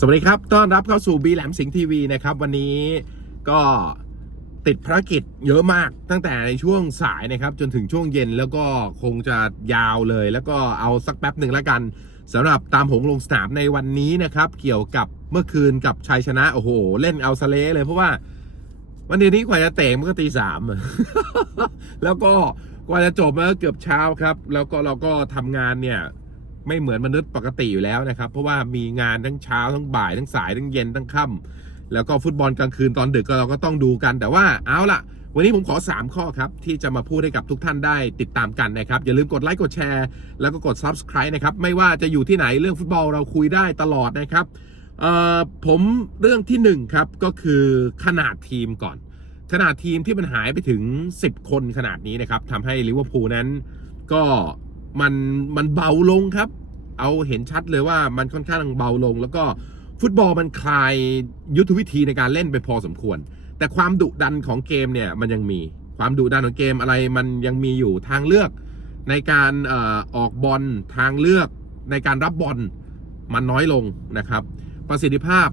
สวัสดีครับ ต้อนรับเข้าสู่บีแหลมสิงห์ทีวีนะครับ วันนี้ก็ติดภารกิจเยอะมากตั้งแต่ในช่วงสายนะครับ จนถึงช่วงเย็นแล้วก็คงจะยาวเลย แล้วก็เอาสักแป๊บหนึ่งแล้วกันสำหรับตามหงลงสนามในวันนี้นะครับ เกี่ยวกับเมื่อคืนกับชัยชนะ โอ้โห เล่นเอาสะเลเลย เพราะว่าวันนี้กว่าจะเตะมันก็ตีสามแล้วก็กว่าจะจบมันก็เกือบเช้าครับ แล้วก็เราก็ทำงานเนี่ย ไม่เหมือนมนุษย์ปกติอยู่แล้วนะครับ เพราะว่ามีงานทั้งเช้าทั้งบ่ายทั้งสายทั้งเย็นทั้งค่ำแล้วก็ฟุตบอลกลางคืนตอนดึกก็เราก็ต้องดูกัน แต่ว่าเอาล่ะ วันนี้ผมขอ 3 ข้อครับ ที่จะมาพูดให้กับทุกท่านได้ติดตามกันนะครับ อย่าลืมกดไลค์กดแชร์ แล้วก็กด Subscribe นะครับไม่ว่าจะอยู่ที่ไหนเรื่องฟุตบอลเราคุยได้ตลอดนะครับผมเรื่องที่1ครับก็คือขนาดทีมก่อน ขนาดทีมที่มันหายไปถึง 10 คนขนาดนี้นะครับทำให้ลิเวอร์พูลนั้นก็ มันมันเบาลงครับ เอาเห็นชัดเลยว่ามันค่อนข้างเบาลง แล้วก็ฟุตบอลมันคลายยุทธวิธีในการเล่นไปพอสมควร แต่ความดุดันของเกมเนี่ยมันยังมีความดุดันของเกมอะไรมันยังมีอยู่ทางเลือกในการออกบอลทางเลือกในการรับบอลมันน้อยลงนะครับ ประสิทธิภาพ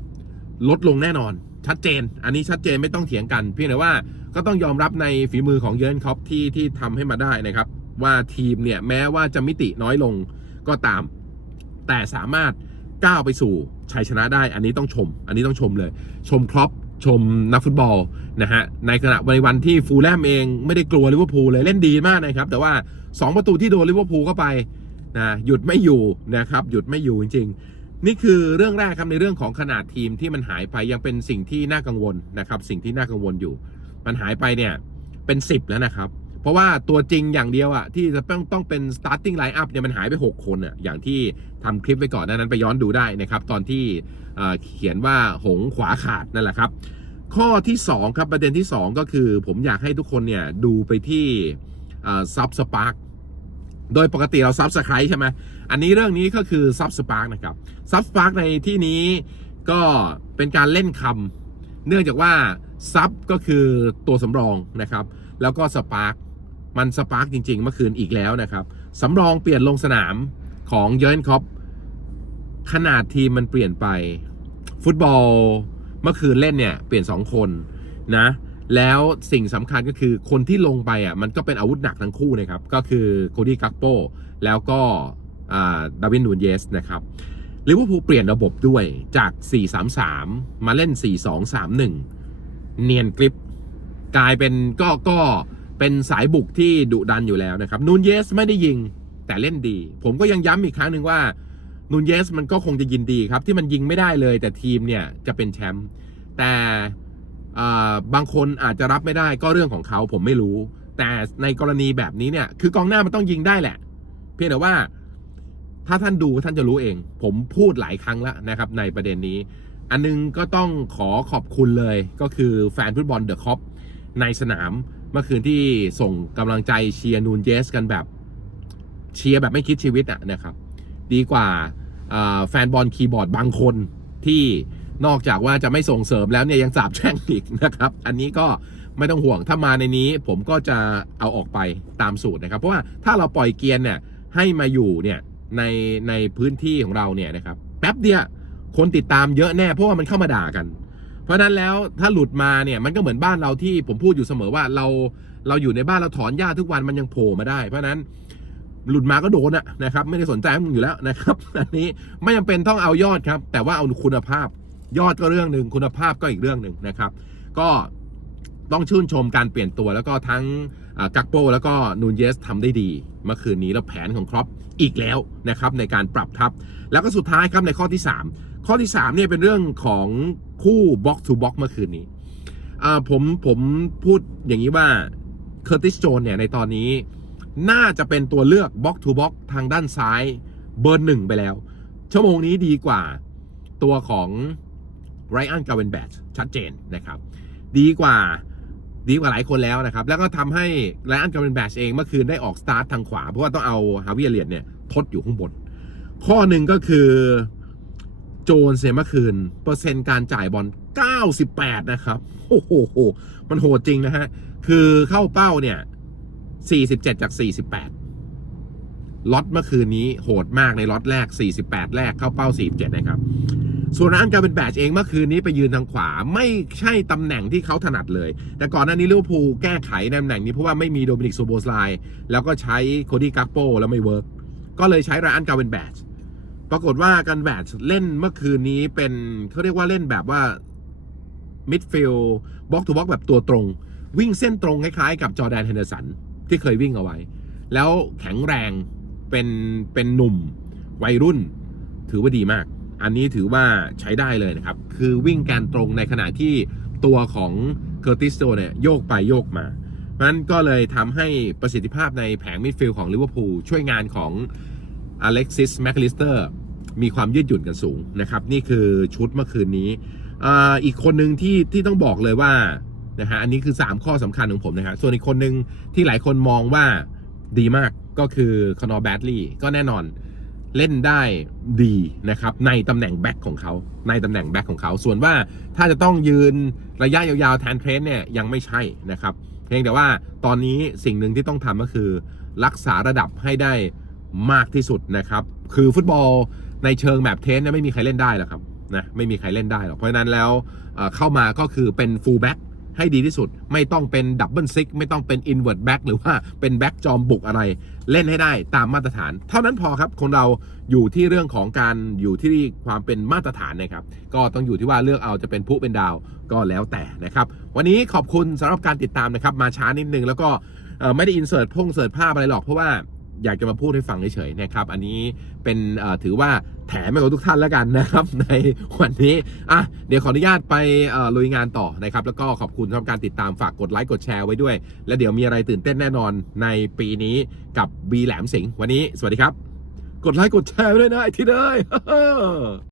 ลดลงแน่นอน ชัดเจน อันนี้ชัดเจนไม่ต้องเถียงกัน เพียงแต่ว่าก็ต้องยอมรับในฝีมือของเยิร์นคล็อปที่ที่ทำให้มาได้นะครับ ว่าทีมเนี่ยแม้ว่าจะมิติน้อยลงก็ตาม แต่สามารถก้าวไปสู่ชัยชนะได้ อันนี้ต้องชม อันนี้ต้องชมเลย ชมครอปชมนักฟุตบอลนะฮะในขณะในวันที่ฟูลแลมเองไม่ได้กลัวลิเวอร์พูลเลยเล่นดีมากนะครับ แต่ว่า 2 ประตูที่โดนลิเวอร์พูลเข้าไปนะหยุดไม่อยู่นะครับหยุดไม่อยู่จริง ๆ นี่คือเรื่องแรกครับในเรื่องของขนาดทีมที่มันหายไปยังเป็นสิ่งที่น่ากังวลนะครับ สิ่งที่น่ากังวลอยู่ มันหายไปเนี่ยเป็น 10 แล้วนะครับ เพราะว่าตัวจริงอย่างเดียวอะที่จะต้องต้องเป็น starting line up เนี่ยมันหายไป 6 คนอะอย่างที่ทำคลิปไว้ก่อนนั้นไปย้อนดูได้นะครับ ตอนที่เขียนว่าหงขวาขาดนั่นแหละครับ ข้อที่ 2 ครับประเด็นที่ 2 ก็คือผมอยากให้ทุกคนเนี่ยดูไปที่ซับสปาร์กโดยปกติเราซับสไครต์ใช่ไหมอันนี้เรื่องนี้ก็คือซับสปาร์กนะครับซับสปาร์กในที่นี้ก็เป็นการเล่นคำเนื่องจากว่าซับก็คือตัวสำรองนะครับ แล้วก็สปาร์ก มันสปาร์กจริง ๆ เมื่อคืนอีกแล้วนะครับสำรองเปลี่ยนลงสนามของเยอร์นคอปขนาดทีมมันเปลี่ยนไป ฟุตบอลเมื่อคืนเล่นเนี่ยเปลี่ยน 2 คนนะแล้วสิ่งสำคัญก็คือคนที่ลงไปอะมันก็เป็นอาวุธหนักทั้งคู่นะครับ ก็คือโคดี้กักโปแล้วก็ดาวินนูนเยสนะครับลิเวอร์พูลเปลี่ยนระบบด้วยจาก 4-3-3 มาเล่น 4-2-3-1 เนียนกริป กลายเป็นก็ก็ เป็นสายบุกที่ดุดันอยู่แล้วนะครับนูนเยสไม่ได้ยิงแต่เล่นดี ผมก็ยังย้ำอีกครั้งหนึ่งว่านูนเยสมันก็คงจะยินดีครับ ที่มันยิงไม่ได้เลย แต่ทีมเนี่ยจะเป็นแชมป์แต่บางคนอาจจะรับไม่ได้ก็เรื่องของเขาผมไม่รู้ แต่ในกรณีแบบนี้เนี่ย คือกองหน้ามันต้องยิงได้แหละ เพียงแต่ว่า ถ้าท่านดูท่านจะรู้เอง ผมพูดหลายครั้งแล้วนะครับ ในประเด็นนี้ อันนึงก็ต้องขอขอบคุณเลยก็คือแฟนฟุตบอลเดอะคอปในสนาม มื่อคืนที่ส่งกำลังใจเชียร์นูนเยสกันแบบเชียร์แบบไม่คิดชีวิตอะนะครับ ดีกว่าแฟนบอลคีย์บอร์ดบางคนที่นอกจากว่าจะไม่ส่งเสริมแล้วเนี่ยยังสาบแช่งอีกนะครับ อันนี้ก็ไม่ต้องห่วงถ้ามาในนี้ผมก็จะเอาออกไปตามสูตรนะครับ เพราะว่าถ้าเราปล่อยเกียร์เนี่ยให้มาอยู่เนี่ยในในพื้นที่ของเราเนี่ยนะครับ แป๊บเดียวคนติดตามเยอะแน่เพราะว่ามันเข้ามาด่ากัน เพราะนั้นแล้วถ้าหลุดมาเนี่ยมันก็เหมือนบ้านเราที่ผมพูดอยู่เสมอว่าเราเราอยู่ในบ้านเราถอนหญ้าทุกวันมันยังโผล่มาได้ เพราะนั้นหลุดมาก็โดนอะนะครับ ไม่ได้สนใจมึงอยู่แล้วนะครับอันนี้ไม่จำเป็นต้องเอายอดครับ แต่ว่าเอาคุณภาพยอดก็เรื่องหนึ่งคุณภาพก็อีกเรื่องหนึ่งนะครับ ก็ต้องชื่นชมการเปลี่ยนตัวแล้วก็ทั้งกักโปแล้วก็นูนเยสทำได้ดี เมื่อคืนนี้แล้วแผนของครอปอีกแล้วนะครับในการปรับทับ แล้วก็สุดท้ายครับในข้อที่ 3 ข้อที่3เนี่ยเป็นเรื่องของคู่บ็อก to บ็อกเมื่อคืนนี้อ่าผมผมพูดอย่างนี้ว่าเคอร์ติสโจนเนี่ยในตอนนี้น่าจะเป็นตัวเลือกบ็อก to บ็อกทางด้านซ้ายเบอร์หนึ่งไปแล้ว ชั่วโมงนี้ดีกว่าตัวของไรอันกาเวนแบชชัดเจนนะครับ ดีกว่าดีกว่าหลายคนแล้วนะครับ แล้วก็ทำให้ไรอันกาเวนแบชเองเมื่อคืนได้ออกสตาร์ททางขวา เพราะว่าต้องเอาฮาวิเอเลียนเนี่ยทดอยู่ข้างบน ข้อหนึ่งก็คือ โจนเสียเมื่อคืน เปอร์เซ็นต์การจ่ายบอล 98 นะครับ โอ้โห มันโหดจริงนะฮะ คือเข้าเป้าเนี่ย 47 จาก 48 ล็อตเมื่อคืนนี้โหดมากในล็อตแรก 48 แรกเข้าเป้า 47 นะครับ ส่วนร้านการเป็นแบชเองเมื่อคืนนี้ไปยืนทางขวาไม่ใช่ตำแหน่งที่เขาถนัดเลย แต่ก่อนหน้านี้ลิเวอร์พูลแก้ไขตำแหน่งนี้เพราะว่าไม่มีโดมินิกโซโบสไลแล้วก็ใช้โคดี้กักโปแล้วไม่เวิร์กก็เลยใช้ร้านการเป็นแบช ปรากฏว่าการแบชเล่นเมื่อคืนนี้เป็นเขาเรียกว่าเล่นแบบว่ามิดฟิลบล็อกทูบล็อกแบบตัวตรง วิ่งเส้นตรงคล้ายๆกับจอแดนเฮนเดอร์สันที่เคยวิ่งเอาไว้ แล้วแข็งแรงเป็นเป็นหนุ่มวัยรุ่น ถือว่าดีมาก อันนี้ถือว่าใช้ได้เลยนะครับ คือวิ่งแกนตรงในขณะที่ตัวของเคอร์ติสโตเนี่ยโยกไปโยกมาเพราะฉะนั้นก็เลยทำให้ประสิทธิภาพในแผงมิดฟิลด์ของลิเวอร์พูลช่วยงานของอเล็กซิสแมคลิสเตอร์ มีความยืดหยุ่นกันสูงนะครับ นี่คือชุดเมื่อคืนนี้อีกคนหนึ่งที่ที่ต้องบอกเลยว่านะฮะอันนี้คือ 3 ข้อสำคัญของผมนะฮะส่วนอีกคนหนึ่งที่หลายคนมองว่าดีมากก็คือคอนอร์แบดลีย์ก็แน่นอนเล่นได้ดีนะครับในตำแหน่งแบ็คของเขาในตำแหน่งแบ็คของเขา ส่วนว่าถ้าจะต้องยืนระยะยาวๆแทนเทรนเนี่ยยังไม่ใช่นะครับ เพียงแต่ว่าตอนนี้สิ่งหนึ่งที่ต้องทำก็คือ รักษาระดับให้ได้มากที่สุดนะครับ คือฟุตบอล ในเชิงแบบเทนเนี่ยไม่มีใครเล่นได้หรอกครับนะไม่มีใครเล่นได้หรอกเพราะฉะนั้นแล้วเเข้ามาก็คือเป็นฟูลแบ็คให้ดีที่สุด ไม่ต้องเป็นดับเบิลซิกไม่ต้องเป็นอินเว r ร์ b แบ็กหรือว่าเป็นแบ็กจอมบุกอะไร เล่นให้ได้ตามมาตรฐาน เท่านั้นพอครับ คนเราอยู่ที่เรื่องของการอยู่ที่ความเป็นมาตรฐานนะครับ ก็ต้องอยู่ที่ว่าเลือกเอาจะเป็นผู้เป็นดาวก็แล้วแต่นะครับ วันนี้ขอบคุณสำหรับการติดตามนะครับ มาช้านิดนึงแล้วก็ไม่ได้อินเสิร์ตพงเสิร์ตภาพอะไรหรอกเพราะว่า อยากจะมาพูดให้ฟังเฉยๆนะครับ อันนี้เป็นถือว่าแถมให้กับทุกท่านแล้วกันนะครับ ในวันนี้อะเดี๋ยวขออนุญาตไปลุยงานต่อนะครับ แล้วก็ขอบคุณสำหรับการติดตามฝากกดไลค์กดแชร์ไว้ด้วย และเดี๋ยวมีอะไรตื่นเต้นแน่นอนในปีนี้กับบีแหลมสิงห์วันนี้ สวัสดีครับ กดไลค์กดแชร์ด้วยนะไอ้ที่เด้ย